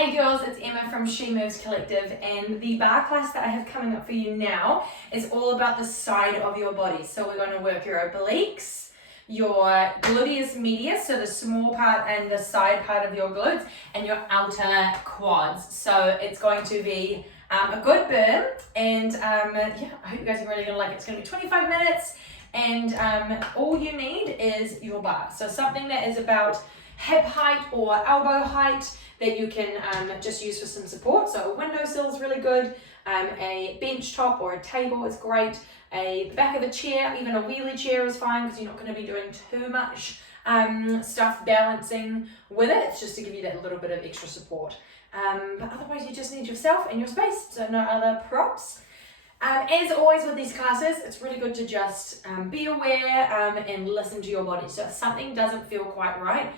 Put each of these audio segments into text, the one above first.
Hey girls, it's Emma from She Moves Collective, and the barre class that I have coming up for you now is all about the side of your body. So we're going to work your obliques, your gluteus medius, so the small part and the side part of your glutes, and your outer quads. So it's going to be a good burn, and yeah, I hope you guys are really going to like it. It's going to be 25 minutes, and all you need is your barre. So something that is about hip height or elbow height that you can just use for some support. So a windowsill is really good, a bench top or a table is great, the back of a chair, even a wheelie chair is fine because you're not going to be doing too much stuff balancing with it. It's just to give you that little bit of extra support. But otherwise you just need yourself and your space, so no other props. As always with these classes, it's really good to just be aware and listen to your body. So if something doesn't feel quite right,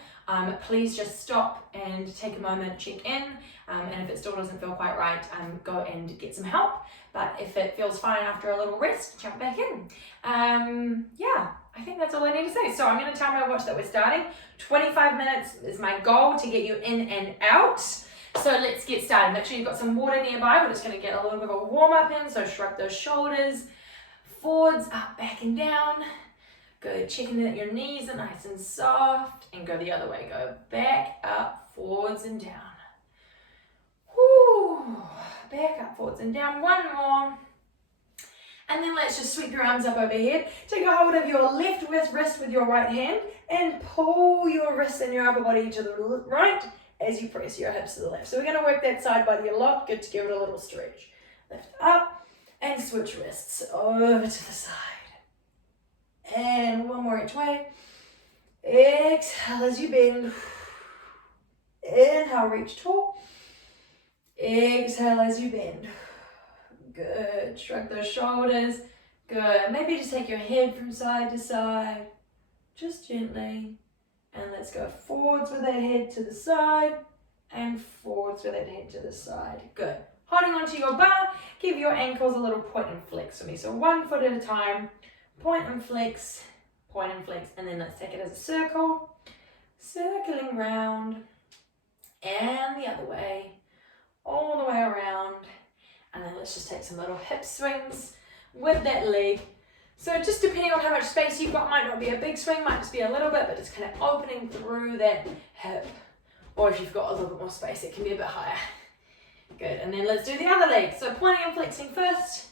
please just stop and take a moment, check in, and if it still doesn't feel quite right, go and get some help. But if it feels fine after a little rest, jump back in. Yeah, I think that's all I need to say. So I'm going to tell my watch that we're starting. 25 minutes is my goal to get you in and out. So let's get started. Make sure you've got some water nearby. We're just going to get a little bit of a warm up in. So shrug those shoulders, forwards, up, back and down. Good, checking that your knees are nice and soft, and go the other way. Go back, up, forwards and down. Whoo, back, up, forwards and down. One more. And then let's just sweep your arms up overhead. Take a hold of your left wrist with your right hand and pull your wrist and your upper body to the right as you press your hips to the left. So we're going to work that side body a lot. Good to give it a little stretch. Lift up and switch wrists over to the side. And one more each way. Exhale as you bend. Inhale, reach tall. Exhale as you bend. Good. Shrug those shoulders. Good. Maybe just take your head from side to side. Just gently. And let's go forwards with that head to the side. And forwards with that head to the side. Good. Holding onto your barre. Give your ankles a little point and flex for me. So 1 foot at a time. Point and flex, and then let's take it as a circle, circling round, and the other way, all the way around, and then let's just take some little hip swings with that leg. So just depending on how much space you've got, might not be a big swing, might just be a little bit, but just kind of opening through that hip, or if you've got a little bit more space, it can be a bit higher. Good, and then let's do the other leg. So pointing and flexing first.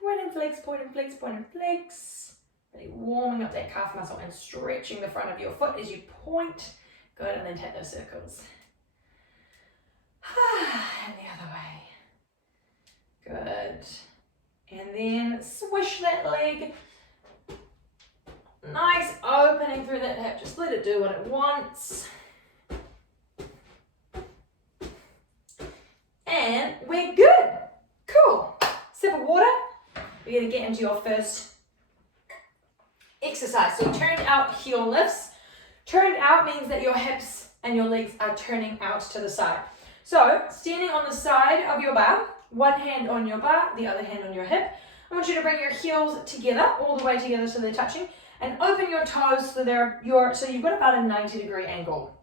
Point and flex, point and flex, point and flex. Really warming up that calf muscle and stretching the front of your foot as you point. Good, and then take those circles. And the other way. Good. And then swish that leg. Nice opening through that hip. Just let it do what it wants. And we're good. Cool. Sip of water. We're going to get into your first exercise. So turned out heel lifts. Turned out means that your hips and your legs are turning out to the side. So standing on the side of your barre, one hand on your barre, the other hand on your hip. I want you to bring your heels together, all the way together so they're touching, and open your toes so so you've got about a 90-degree angle.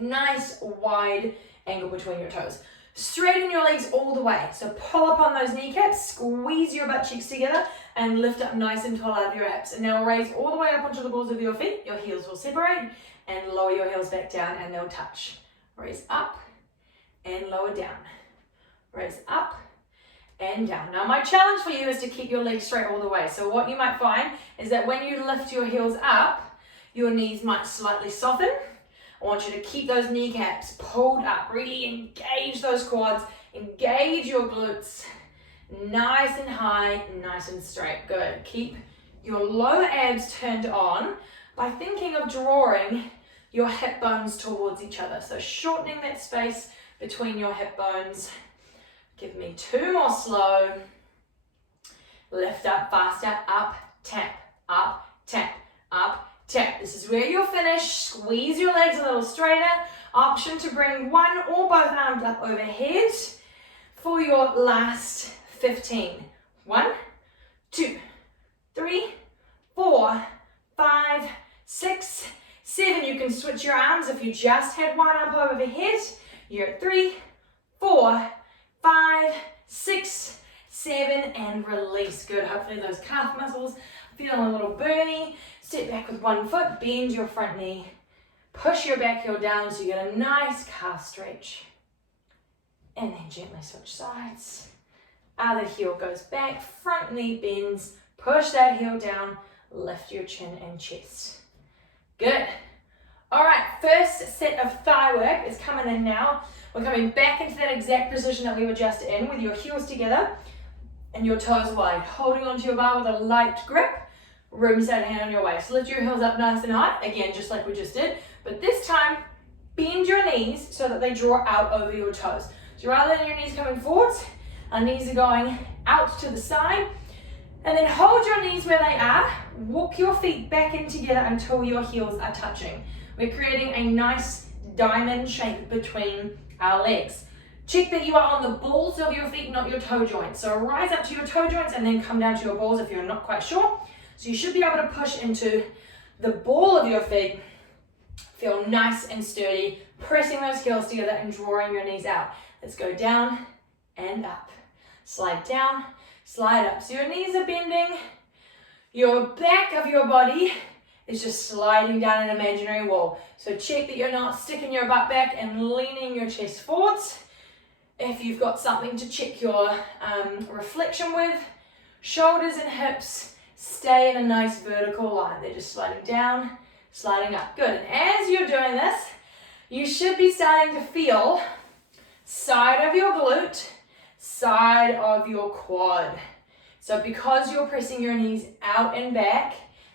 Nice wide angle between your toes. Straighten your legs all the way. So pull up on those kneecaps, squeeze your butt cheeks together, and lift up nice and tall out of your hips. And now raise all the way up onto the balls of your feet. Your heels will separate, and lower your heels back down, and they'll touch. Raise up and lower down. Raise up and down. Now my challenge for you is to keep your legs straight all the way. So what you might find is that when you lift your heels up, your knees might slightly soften. I want you to keep those kneecaps pulled up. Really engage those quads. Engage your glutes. Nice and high, nice and straight. Good. Keep your lower abs turned on by thinking of drawing your hip bones towards each other. So shortening that space between your hip bones. Give me 2 more slow. Lift up faster. Up, tap, up, tap. This is where you'll finish. Squeeze your legs a little straighter. Option to bring one or both arms up overhead for your last 15. 1, 2, 3, 4, 5, 6, 7. You can switch your arms if you just had one up overhead. You're at 3, 4, 5, 6, 7, and release. Good. Hopefully those calf muscles are feeling a little burny. Step back with one foot, bend your front knee. Push your back heel down so you get a nice calf stretch. And then gently switch sides. Other heel goes back, front knee bends, push that heel down, lift your chin and chest. Good. All right, first set of thigh work is coming in now. We're coming back into that exact position that we were just in with your heels together and your toes wide, holding onto your bar with a light grip, room set hand on your waist. Lift your heels up nice and high, again, just like we just did, but this time, bend your knees so that they draw out over your toes. So rather than your knees coming forwards, our knees are going out to the side, and then hold your knees where they are, walk your feet back in together until your heels are touching. We're creating a nice diamond shape between our legs. Check that you are on the balls of your feet, not your toe joints. So rise up to your toe joints and then come down to your balls if you're not quite sure. So you should be able to push into the ball of your feet. Feel nice and sturdy, pressing those heels together and drawing your knees out. Let's go down and up. Slide down, slide up. So your knees are bending. Your back of your body is just sliding down an imaginary wall. So check that you're not sticking your butt back and leaning your chest forwards. If you've got something to check your reflection with, shoulders and hips stay in a nice vertical line. They're just sliding down, sliding up. Good. And as you're doing this, you should be starting to feel side of your glute, side of your quad. So because you're pressing your knees out and back,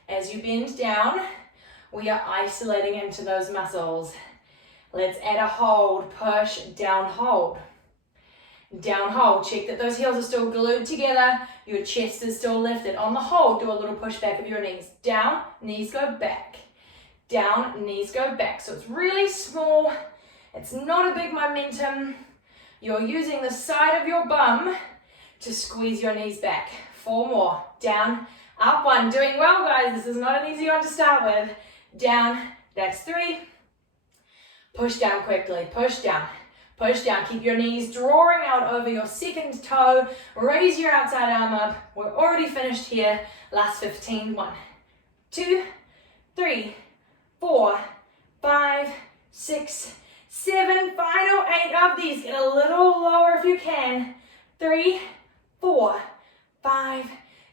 as you bend down, we are isolating into those muscles. Let's add a hold, push, down, hold. Down, hold. Check that those heels are still glued together. Your chest is still lifted. On the hold, do a little push back of your knees. Down, knees go back. Down, knees go back. So it's really small. It's not a big momentum. You're using the side of your bum to squeeze your knees back. 4 more. Down, up 1. Doing well, guys. This is not an easy one to start with. Down, that's 3. Push down quickly. Push down. Push down. Keep your knees drawing out over your second toe. Raise your outside arm up. We're already finished here. Last 15. 1, 2, 3, 4, 5, 6, 7. Final 8 of these. Get a little lower if you can. 3, 4, 5,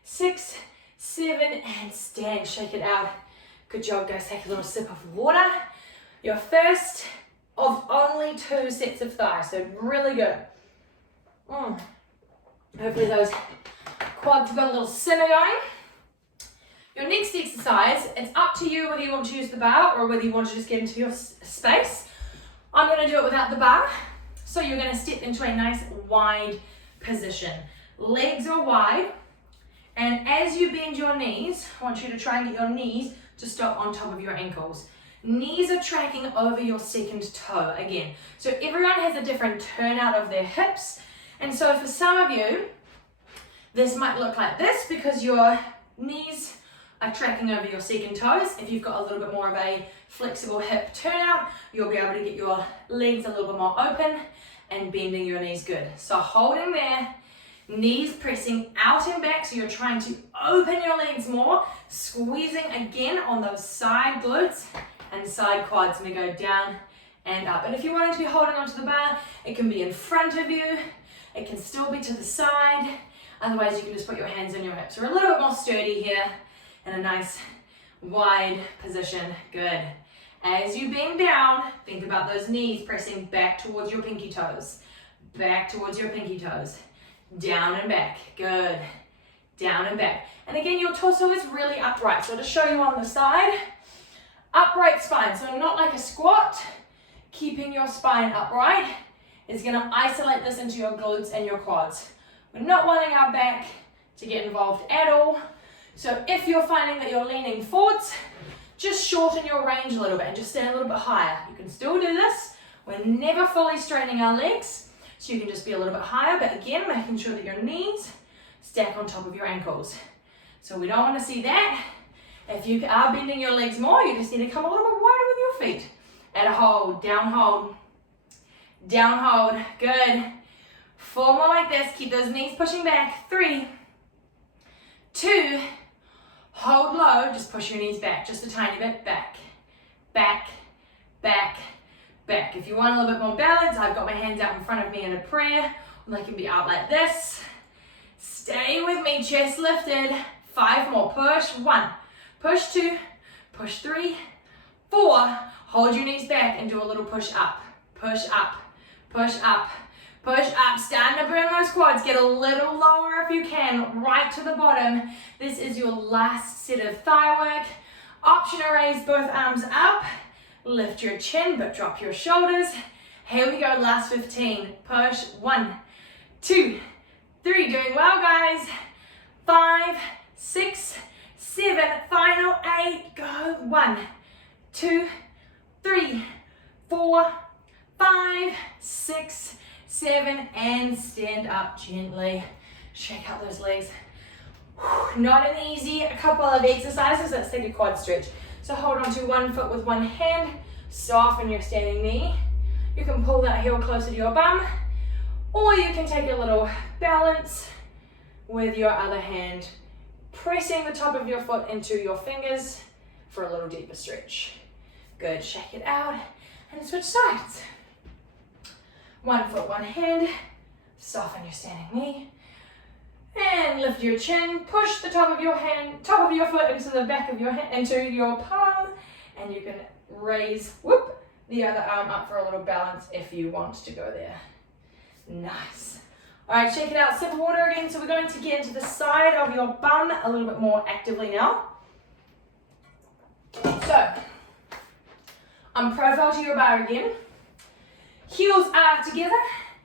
6, 7, and stand. Shake it out. Good job, guys. Take a little sip of water. Your first of only 2 sets of thighs, so really good. Hopefully those quads have got a little simmer going. Your next exercise, it's up to you whether you want to use the bar or whether you want to just get into your space. I'm going to do it without the bar. So you're going to step into a nice wide position. Legs are wide, and as you bend your knees, I want you to try and get your knees to stop on top of your ankles. Knees are tracking over your second toe again. So everyone has a different turnout of their hips. And so for some of you, this might look like this because your knees are tracking over your second toes. If you've got a little bit more of a flexible hip turnout, you'll be able to get your legs a little bit more open and bending your knees good. So holding there, knees pressing out and back, so you're trying to open your legs more, squeezing again on those side glutes and side quads. And we go down and up. And if you're wanting to be holding onto the bar, it can be in front of you, it can still be to the side. Otherwise, you can just put your hands on your hips. We're a little bit more sturdy here in a nice wide position. Good. As you bend down, think about those knees pressing back towards your pinky toes. Back towards your pinky toes. Down and back. Good. Down and back. And again, your torso is really upright. So to show you on the side, upright spine. So not like a squat. Keeping your spine upright is going to isolate this into your glutes and your quads. We're not wanting our back to get involved at all. So if you're finding that you're leaning forwards, just shorten your range a little bit and just stand a little bit higher. You can still do this. We're never fully straightening our legs, so you can just be a little bit higher, but again, making sure that your knees stack on top of your ankles. So we don't want to see that. If you are bending your legs more, you just need to come a little bit wider with your feet. Add a hold, down hold, good. 4 more like this, keep those knees pushing back, 3, 2, hold low, just push your knees back, just a tiny bit, back, back, back, back. If you want a little bit more balance, I've got my hands out in front of me in a prayer, and they can be out like this. Stay with me, chest lifted, 5 more, push, 1, push 2, push 3, 4, hold your knees back and do a little push up, push up, push up, push up, starting to burn those quads, get a little lower if you can, right to the bottom. This is your last set of thigh work. Option to raise both arms up, lift your chin but drop your shoulders. Here we go, last 15, push, 1, 2, 3, doing well guys, 5, 6, 7, final 8, go, 1, 2, 3, 4, 5, 6, 7, and stand up gently. Shake out those legs. Not an easy couple of exercises. Let's take a quad stretch. So hold on to one foot with one hand, soften your standing knee. You can pull that heel closer to your bum, or you can take a little balance with your other hand, pressing the top of your foot into your fingers for a little deeper stretch. Good, shake it out and switch sides. One foot, one hand, soften your standing knee, and lift your chin, push the top of your foot into the back of your hand, into your palm, and you can raise, the other arm up for a little balance if you want to go there. Nice. All right, shake it out, sip of water again. So we're going to get into the side of your bum a little bit more actively now. So, I'm profile to your bar again. Heels are together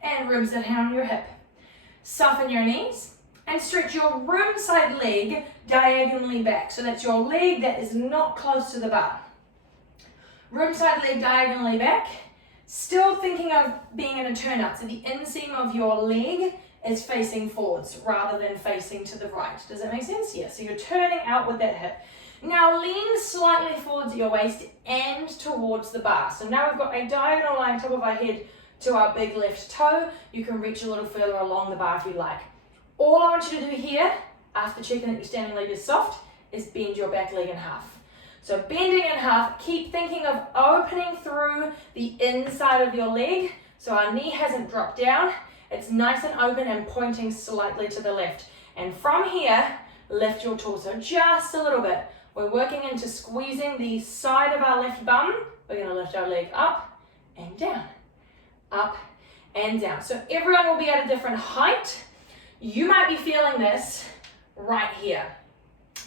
and ribs are down your hip. Soften your knees and stretch your room side leg diagonally back. So that's your leg that is not close to the bar. Room side leg diagonally back. Still thinking of being in a turn out. So the inseam of your leg is facing forwards rather than facing to the right. Does that make sense? Yeah, so you're turning out with that hip. Now lean slightly forwards at your waist and towards the bar. So now we've got a diagonal line top of our head to our big left toe. You can reach a little further along the bar if you like. All I want you to do here, after checking that your standing leg is soft, is bend your back leg in half. So bending in half, keep thinking of opening through the inside of your leg. So our knee hasn't dropped down. It's nice and open and pointing slightly to the left. And from here, lift your torso just a little bit. We're working into squeezing the side of our left bum. We're going to lift our leg up and down, up and down. So everyone will be at a different height. You might be feeling this right here.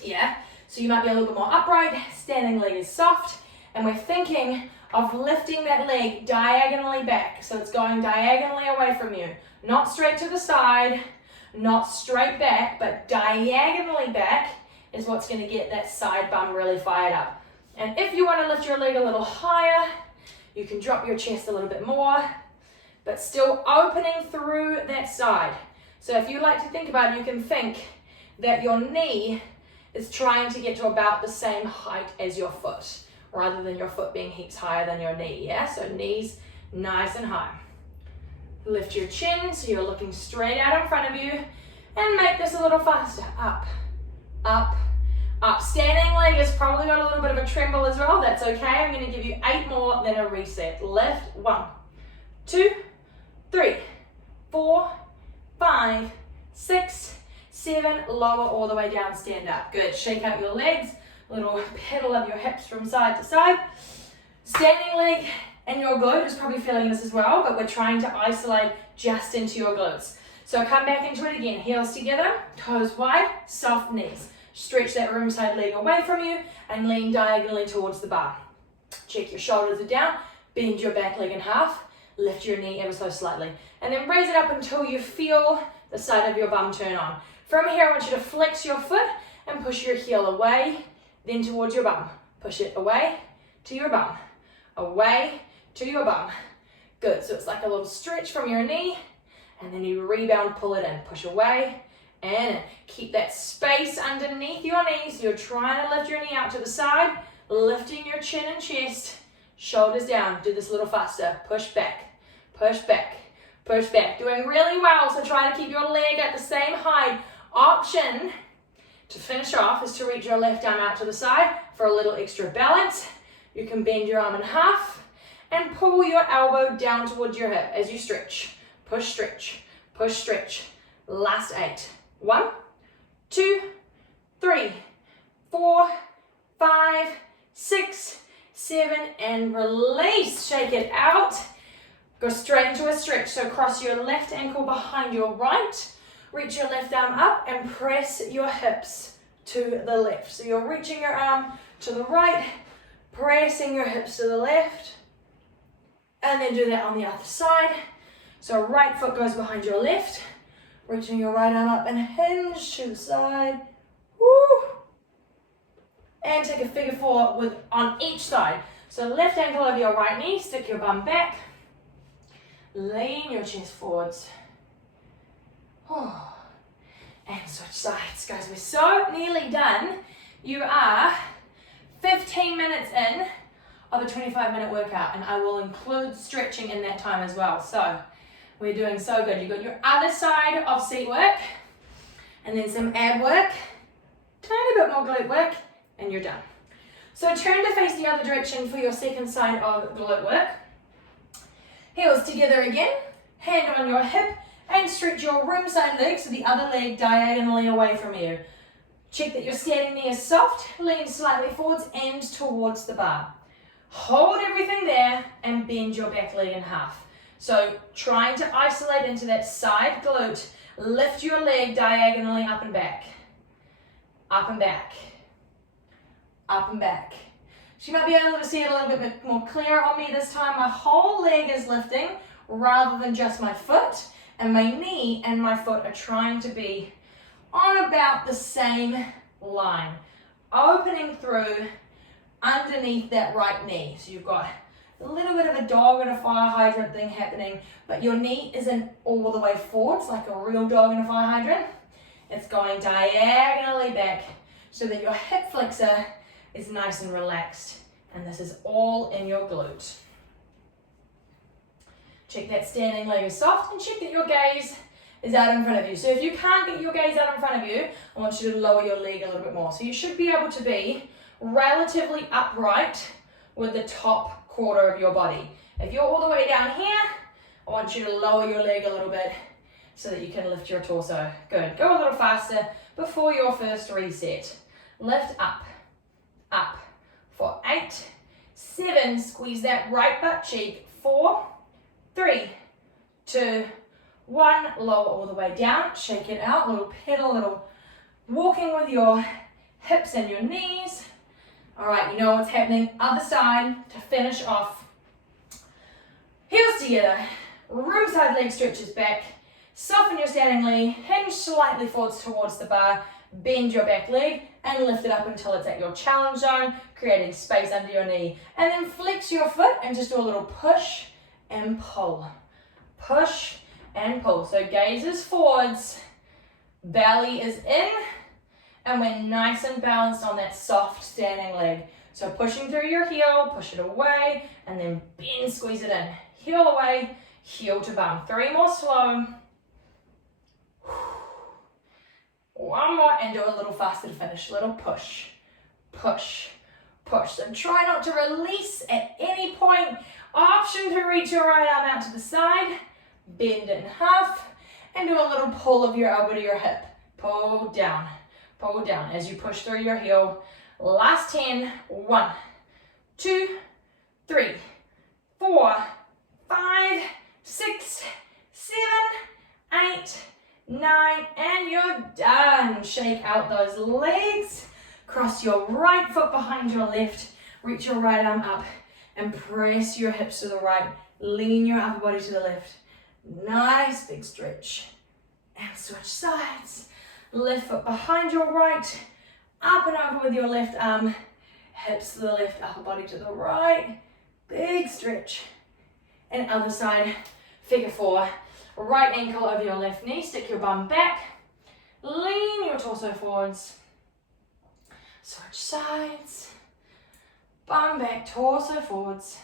Yeah? So you might be a little bit more upright, standing leg is soft, and we're thinking of lifting that leg diagonally back. So it's going diagonally away from you. Not straight to the side, not straight back, but diagonally back is what's going to get that side bum really fired up. And if you want to lift your leg a little higher, you can drop your chest a little bit more, but still opening through that side. So if you like to think about it, you can think that your knee is trying to get to about the same height as your foot, rather than your foot being heaps higher than your knee, yeah? So knees nice and high. Lift your chin so you're looking straight out in front of you, and make this a little faster. Up, up, up. Standing leg has probably got a little bit of a tremble as well. That's okay. I'm going to give you 8 more, then a reset. Lift. 1, 2, 3, 4, 5, 6, 7. Lower all the way down. Stand up. Good. Shake out your legs. Little pedal of your hips from side to side. Standing leg and your glute is probably feeling this as well, but we're trying to isolate just into your glutes. So come back into it again. Heels together, toes wide, soft knees. Stretch that room side leg away from you and lean diagonally towards the bar. Check your shoulders are down, bend your back leg in half, lift your knee ever so slightly. And then raise it up until you feel the side of your bum turn on. From here, I want you to flex your foot and push your heel away, then towards your bum. Push it away to your bum, away to your bum. Good, so it's like a little stretch from your knee, and then you rebound, pull it in, push away, and keep that space underneath your knees. You're trying to lift your knee out to the side, lifting your chin and chest, shoulders down. Do this a little faster. Push back, push back, push back. Doing really well, so try to keep your leg at the same height. Option to finish off is to reach your left arm out to the side for a little extra balance. You can bend your arm in half and pull your elbow down towards your hip as you stretch. Push, stretch, push, stretch. Last 8. 1, 2, 3, 4, 5, 6, 7, and release. Shake it out. Go straight into a stretch. So cross your left ankle behind your right. Reach your left arm up and press your hips to the left. So you're reaching your arm to the right, pressing your hips to the left, and then do that on the other side. So right foot goes behind your left, reaching your right arm up and hinge to the side. Woo! And take a figure 4 on each side. So left ankle over your right knee, stick your bum back, lean your chest forwards. And switch sides. Guys, we're so nearly done. You are 15 minutes in of a 25-minute workout, and I will include stretching in that time as well. So we're doing so good. You've got your other side of seat work, and then some ab work, tiny bit more glute work, and you're done. So turn to face the other direction for your second side of glute work. Heels together again, hand on your hip, and stretch your rim side leg, so the other leg diagonally away from you. Check that your standing knee is soft, lean slightly forwards and towards the bar. Hold everything there and bend your back leg in half. So trying to isolate into that side glute, lift your leg diagonally up and back. Up and back. Up and back. So you might be able to see it a little bit more clear on me this time. My whole leg is lifting rather than just my foot, and my knee and my foot are trying to be on about the same line, opening through underneath that right knee. So you've got a little bit of a dog and a fire hydrant thing happening, but your knee isn't all the way forwards like a real dog in a fire hydrant. It's going diagonally back so that your hip flexor is nice and relaxed, and this is all in your glute. Check that standing leg is soft, and check that your gaze is out in front of you. So if you can't get your gaze out in front of you, I want you to lower your leg a little bit more. So you should be able to be relatively upright with the top quarter of your body. If you're all the way down here, I want you to lower your leg a little bit so that you can lift your torso. Good. Go a little faster before your first reset. Lift up, up for 8, 7, squeeze that right butt cheek, 4, 3, 2, 1, lower all the way down, shake it out, little pedal, little walking with your hips and your knees. All right, you know what's happening. Other side to finish off. Heels together, rim side leg stretches back, soften your standing leg, hinge slightly forwards towards the bar, bend your back leg and lift it up until it's at your challenge zone, creating space under your knee. And then flex your foot and just do a little push and pull. Push and pull. So gaze is forwards, belly is in, and we're nice and balanced on that soft standing leg. So pushing through your heel, push it away, and then bend, squeeze it in. Heel away, heel to bum. 3 more slow. 1 more, and do a little faster to finish. Little push, push, push. So try not to release at any point. Option to reach your right arm out to the side, bend it in half, and do a little pull of your elbow to your hip. Pull down as you push through your heel. Last 10, 1, 2, 3, 4, 5, 6, 7, 8, 9, and you're done. Shake out those legs, cross your right foot behind your left, reach your right arm up, and press your hips to the right, lean your upper body to the left. Nice big stretch, and switch sides. Left foot behind your right, up and over with your left arm, hips to the left, upper body to the right, big stretch. And other side, figure 4. Right ankle over your left knee, stick your bum back, lean your torso forwards, switch sides, bum back, torso forwards,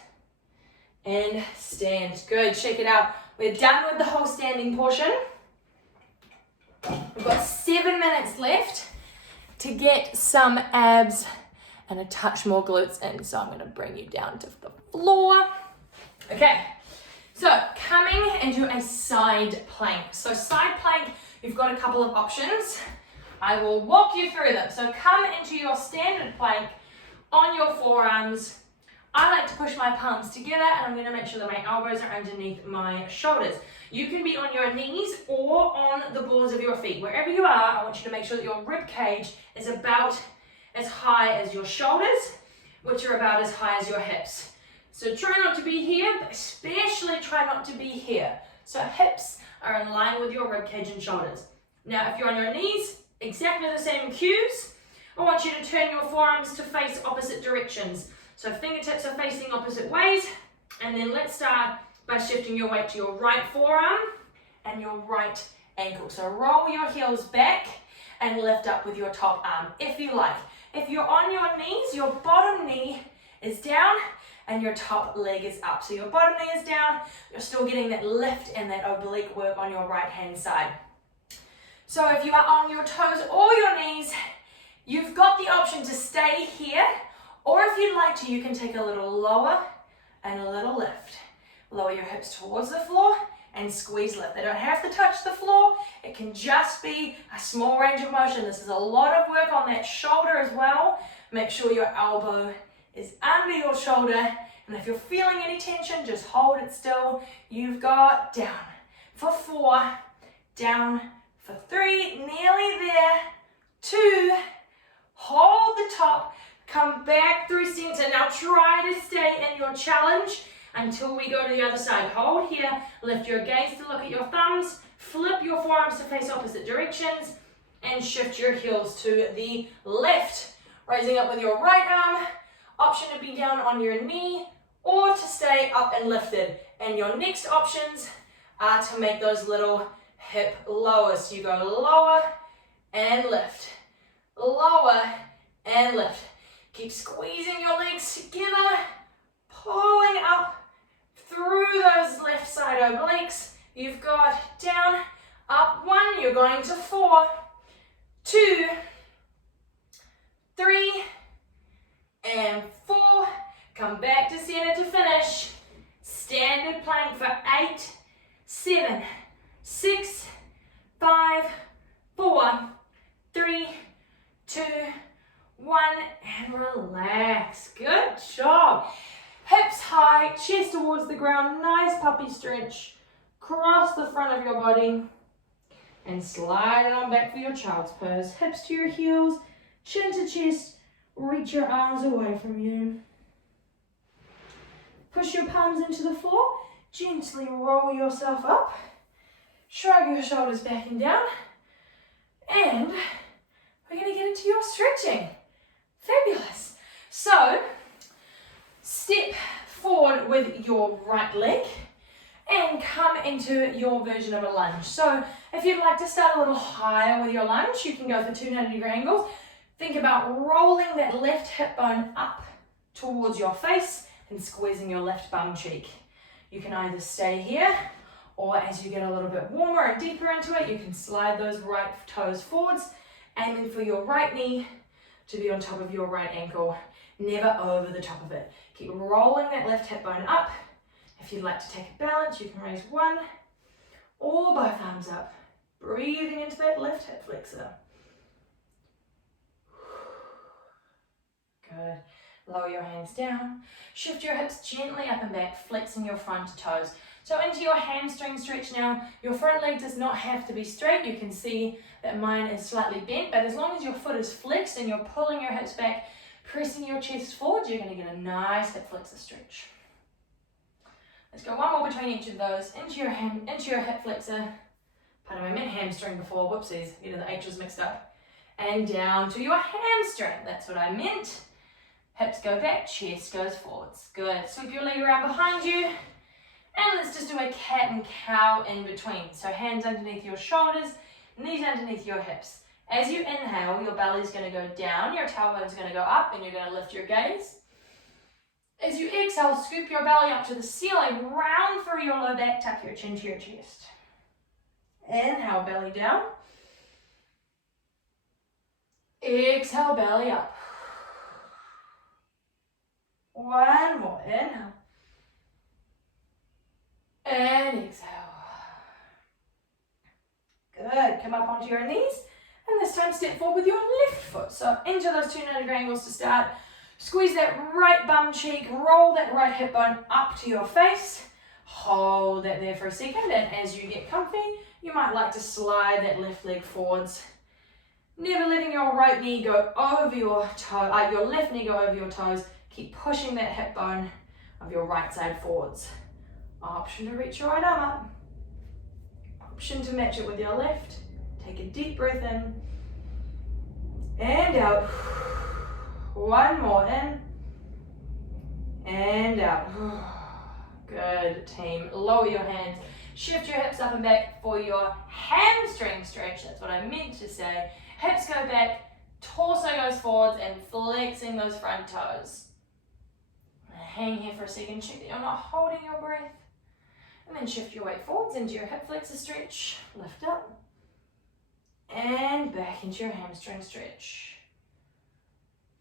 and stand. Good, check it out. We're done with the whole standing portion. We've got 7 minutes left to get some abs and a touch more glutes in. So I'm gonna bring you down to the floor. Okay, so coming into a side plank. So side plank, you've got a couple of options. I will walk you through them. So come into your standard plank on your forearms. I like to push my palms together, and I'm going to make sure that my elbows are underneath my shoulders. You can be on your knees or on the balls of your feet. Wherever you are, I want you to make sure that your rib cage is about as high as your shoulders, which are about as high as your hips. So try not to be here, but especially try not to be here. So hips are in line with your rib cage and shoulders. Now, if you're on your knees, exactly the same cues. I want you to turn your forearms to face opposite directions. So fingertips are facing opposite ways, and then let's start by shifting your weight to your right forearm and your right ankle. So roll your heels back and lift up with your top arm if you like. If you're on your knees, your bottom knee is down and your top leg is up. So your bottom knee is down, you're still getting that lift and that oblique work on your right hand side. So if you are on your toes or your knees, you've got the option to stay here, or if you'd like to, you can take a little lower and a little lift. Lower your hips towards the floor and squeeze lift. They don't have to touch the floor. It can just be a small range of motion. This is a lot of work on that shoulder as well. Make sure your elbow is under your shoulder, and if you're feeling any tension, just hold it still. You've got down for 4, down for 3, nearly there, 2, hold the top, come back through center. Now try to stay in your challenge until we go to the other side. Hold here, lift your gaze to look at your thumbs, flip your forearms to face opposite directions, and shift your heels to the left. Raising up with your right arm, option to be down on your knee or to stay up and lifted. And your next options are to make those little hip lowers. So you go lower and lift, lower and lift. Keep squeezing your legs together, pulling up through those left side obliques. You've got down, up 1, you're going to 4, 2, 3, and 4. Come back to center to finish. Standard plank for 8, 7, 6, 5, 4, 3, 2, 1, and relax. Good job. Hips high, chest towards the ground, nice puppy stretch. Cross the front of your body and slide it on back for your child's pose. Hips to your heels, chin to chest, reach your arms away from you. Push your palms into the floor, gently roll yourself up, shrug your shoulders back and down, and we're going to get into your stretching. Fabulous. So, step forward with your right leg and come into your version of a lunge. So, if you'd like to start a little higher with your lunge, you can go for 290-degree angles. Think about rolling that left hip bone up towards your face and squeezing your left bum cheek. You can either stay here, or as you get a little bit warmer and deeper into it, you can slide those right toes forwards, aiming for your right knee to be on top of your right ankle, never over the top of it. Keep rolling that left hip bone up. If you'd like to take a balance, you can raise 1 or both arms up, breathing into that left hip flexor. Good. Lower your hands down. Shift your hips gently up and back, flexing your front toes. So into your hamstring stretch now. Your front leg does not have to be straight. You can see that mine is slightly bent, but as long as your foot is flexed and you're pulling your hips back, pressing your chest forward, you're going to get a nice hip flexor stretch. Let's go 1 more between each of those. Into your hip flexor. Pardon me, I meant hamstring before. Whoopsies, the H was mixed up. And down to your hamstring. That's what I meant. Hips go back, chest goes forwards. Good. Sweep your leg around behind you. And let's just do a cat and cow in between. So hands underneath your shoulders, knees underneath your hips. As you inhale, your belly's going to go down, your tailbone's going to go up, and you're going to lift your gaze. As you exhale, scoop your belly up to the ceiling, round through your low back, tuck your chin to your chest. Inhale, belly down. Exhale, belly up. One more, inhale. And exhale. Good, come up onto your knees. And this time step forward with your left foot. So into those 2 90 angles to start. Squeeze that right bum cheek, roll that right hip bone up to your face. Hold that there for a second, and as you get comfy, you might like to slide that left leg forwards. Never letting your right knee go over your toe, your left knee go over your toes. Keep pushing that hip bone of your right side forwards. Option to reach your right arm up. Option to match it with your left. Take a deep breath in and out. One more in and out. Good, team. Lower your hands. Shift your hips up and back for your hamstring stretch. That's what I meant to say. Hips go back, torso goes forwards, and flexing those front toes. Hang here for a second. Check that you're not holding your breath. And then shift your weight forwards into your hip flexor stretch. Lift up. And back into your hamstring stretch.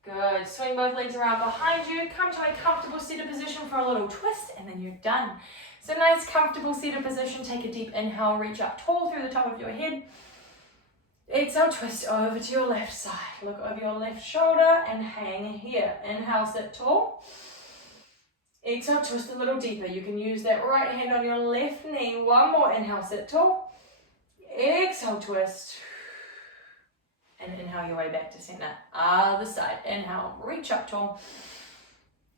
Good. Swing both legs around behind you. Come to a comfortable seated position for a little twist, and then you're done. So nice, comfortable seated position. Take a deep inhale. Reach up tall through the top of your head. Exhale, twist over to your left side. Look over your left shoulder and hang here. Inhale, sit tall. Exhale, twist a little deeper. You can use that right hand on your left knee. One more. Inhale, sit tall. Exhale, twist. And inhale your way back to center. Other side. Inhale, reach up tall.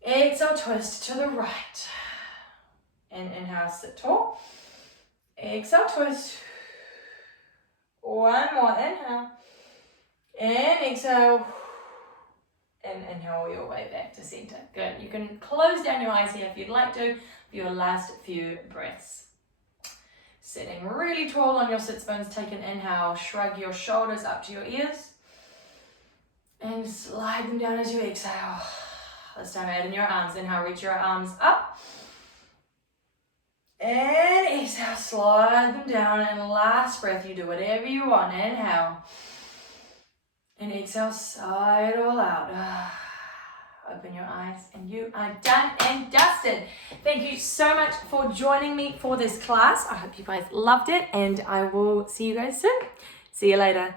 Exhale, twist to the right. And inhale, sit tall. Exhale, twist. One more. Inhale. And exhale. And inhale your way back to center. Good. You can close down your eyes here if you'd like to for your last few breaths. Sitting really tall on your sits bones, take an inhale, shrug your shoulders up to your ears, and slide them down as you exhale. This time add in your arms. Inhale, reach your arms up, and exhale, slide them down, and last breath, you do whatever you want. Inhale, and exhale, sigh it all out. Open your eyes, and you are done and dusted. Thank you so much for joining me for this class. I hope you guys loved it, and I will see you guys soon. See you later.